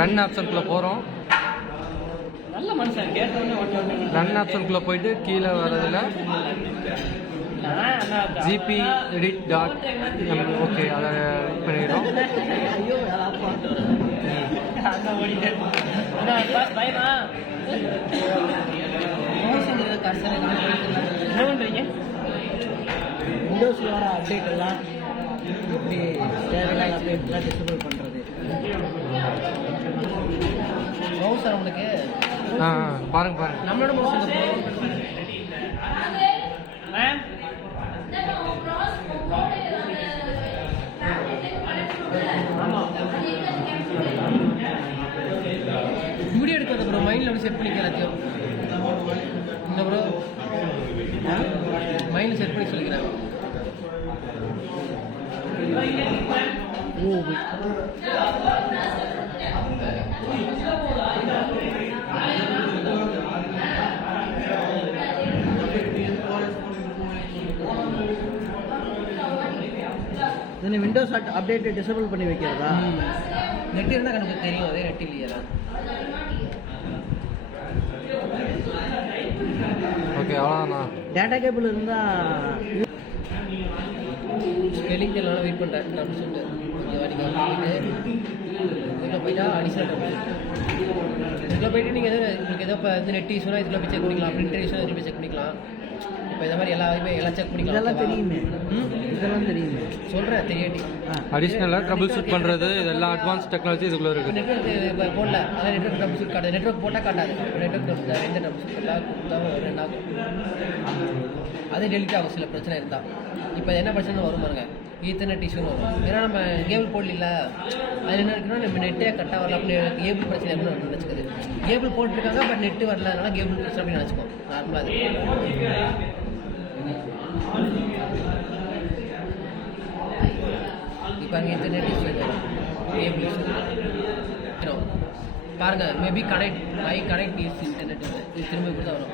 Run ஆப்ஷனுக்குள்ளே போகிறோம். Run ஆப்ஷனுக்குள்ளே போயிட்டு கீழே வர்றதில் ஜிபி எடிட் டாட் ஓகே அதை பண்ணிடுறோம். விண்டோஸில் வர அப்டேட் எல்லாம் இப்படி தேவையில்லாத அப்டேட்லாம் டிசபிள் பண்ணுறது. ப்ரௌசர் உங்களுக்கு பாருங்க நம்மளோட ப்ரௌசர் வீடியோ எடுக்கிறது ப்ரோ மைண்டில் அப்படி செட் பண்ணிக்க எல்லாத்தையும். இந்த ப்ரோ மைண்டில் செட் பண்ணி சொல்லிக்கிறேன். இதில் விண்டோஸ் அப்டேட் டிசபிள் பண்ணி வைக்கிறதா? நெட் இருந்தால் எனக்கு தெரியும். அதே நெட் இல்லையா? ஓகே அவ்வளோதாண்ணா. டேட்டா கேபிள் இருந்தால் ஸ்பெல்லிங் தெரியலாம் வெயிட் பண்ணுறேன் அப்படின்னு சொல்லிட்டு இதில் போயிட்டா அடிஷனல் இதில் போயிட்டு நீங்கள் எதாவது உங்களுக்கு எதோ இப்போ வந்து நெட் இஷ்யூனா இதில் போய் செக் பண்ணிக்கலாம். பிரிண்டர் இஷ்யூனா இதில் போய் செக் பண்ணிக்கலாம். இப்போ இந்த மாதிரி எல்லாம் செக் பண்ணிக்கலாம். இதெல்லாம் தெரியுமே. இதெல்லாம் தெரியுமே சொல்கிறேன் தெரியாட்டி. அடிஷ்னலாக ட்ரபிள் ஷூட் பண்ணுறது இதெல்லாம் அட்வான்ஸ் டெக்னாலஜி இதுக்குள்ளே இருக்குது. நெட்ஒர்க் இப்போ போடல அதான் நெட்ஒர்க் ட்ரபிள் ஷூட் காட்டுது. நெட்ஒர்க் போட்டால் காட்டாது. நெட்ஒர்க் எந்த ட்ரபிள் ஷூட் எல்லாம் கொடுத்தாலும் ரெண்டாகும். அதே டெலிட் ஆகும் சில பிரச்சனை இருந்தால். இப்போ என்ன பிரச்சனை வரும் பாருங்க, ஈத்தர்நெட் இஷ்யூ வரும். ஏன்னா நம்ம கேபிள் போடல அது என்ன இருக்குன்னா நம்ம நெட்டே கட்டாக வரல அப்படின்னு கேபிள் பிரச்சனை இருக்குன்னு நினச்சிக்குது. கேபிள் போட்டுருக்காங்க பட் நெட்டு வரல, அதனால கேபிள் பிரச்சனை அப்படின்னு நினச்சிக்கோம். நார்மலாக இப்போ அங்கே இன்டர்நெட் இஷ்யூ கேபிள் இஷ்யூ பாருங்கள். மேபி கனெக்ட் இஸ் இன்டர்நெட் இது திரும்ப இப்படி தான் வரும்.